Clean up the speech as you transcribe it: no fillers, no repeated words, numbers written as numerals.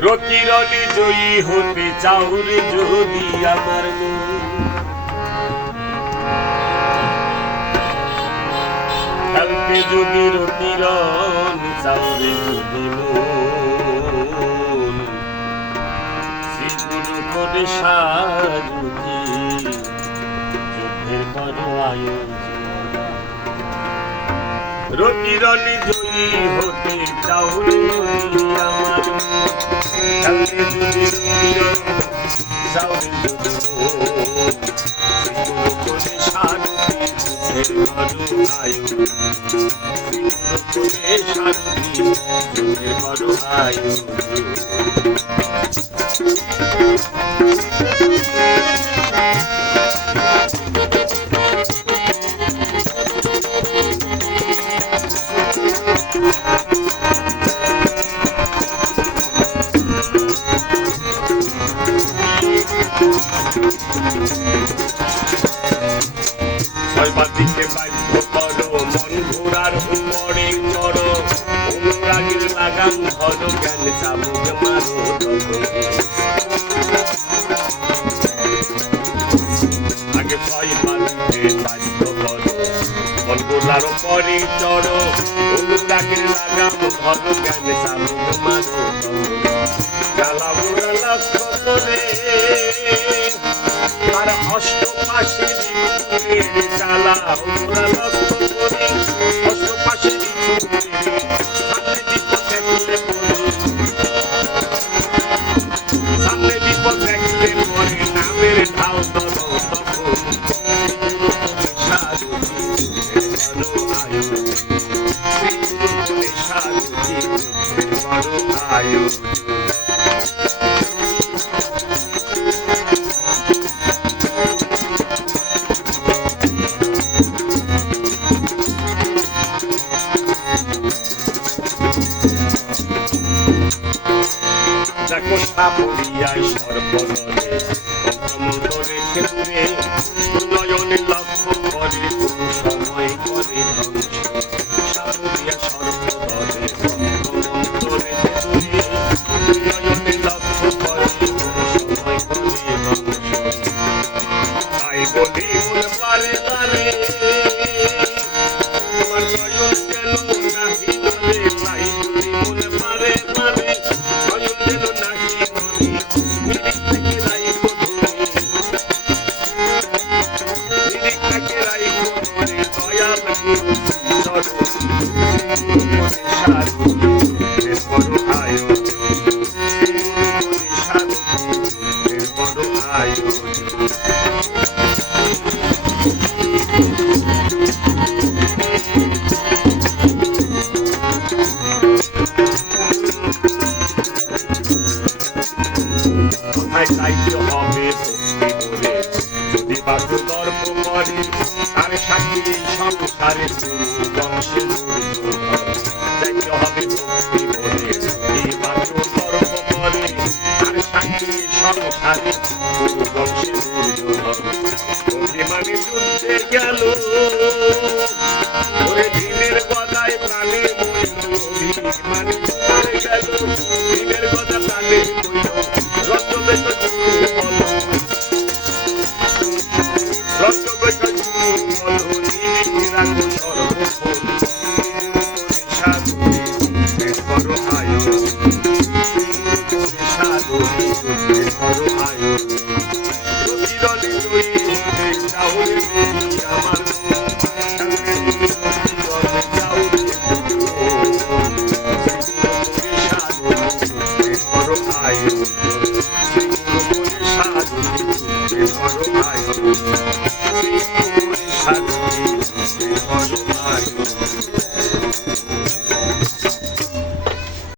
রতিরলি জয়ী হতে চাও রে যদি আমার খেলতে যদি রতিরলি চাও রে যদি শ্রীগুরু করে সারুতি যুদ্ধের করো আয়োজন রতিরলি জয়ী হতে চাও রে যদি আমার খেলতে যদি যাও রে যদি শ্রীগুরু করে সারুতি যুদ্ধের করো আয়োজন শ্রীগুরু করে সারুতি যুদ্ধের করো আয়োজন ছয়বাদিকে বাধ্য করো মন ঘোরার উমরে করো অনুরাগের লাগাম ধরো জ্ঞান চাবুক মারো আগে ছয়বাদিকে বাধ্য করো মন ঘোরার পরে চড়ো অনুরাগের লাগাম ধরো জ্ঞান চাবুক মারো জ্বালা বুড়া লক্ষ্য করে আর অষ্টপাশের জ্বালা ওরা লক্ষ্য করে অষ্টপাশের সামনে বিপদ দেখলে সামনে বিপদ দেখলে পরে নামের ঢাল ধরো তখন দেখো সাপরিয়ায় সর্বদলে মন্ত্র রেখে দূরে নয়নে লক্ষ্য করে কোন সময় করে ধ্বংস সাপরিয়া সর্বদলে মন্ত্র রেখে দূরে নয়নে লক্ষ্য করে কোন সময় করে ধ্বংস তাই বলি মনে পারে পারে তোমার নয়ন যেন নাহি নলে তাই বলি মনে পারে পারে দায়িত্ব হবে ভক্তি বলে যদি বাক্য দর্প করে তার সাক্ষী এই সংসারে বংশে দায়িত্ব হবে ভক্তি বলে যদি বাক্য দর্প করে তার সাক্ষী এই সংসারে বংশে অভিমানী যুদ্ধে গেল ওরে ভীমের গদায় প্রাণে মইল অভিমানী যুদ্ধে গেল ভীমের গদা প্রাণে মইল Thank you.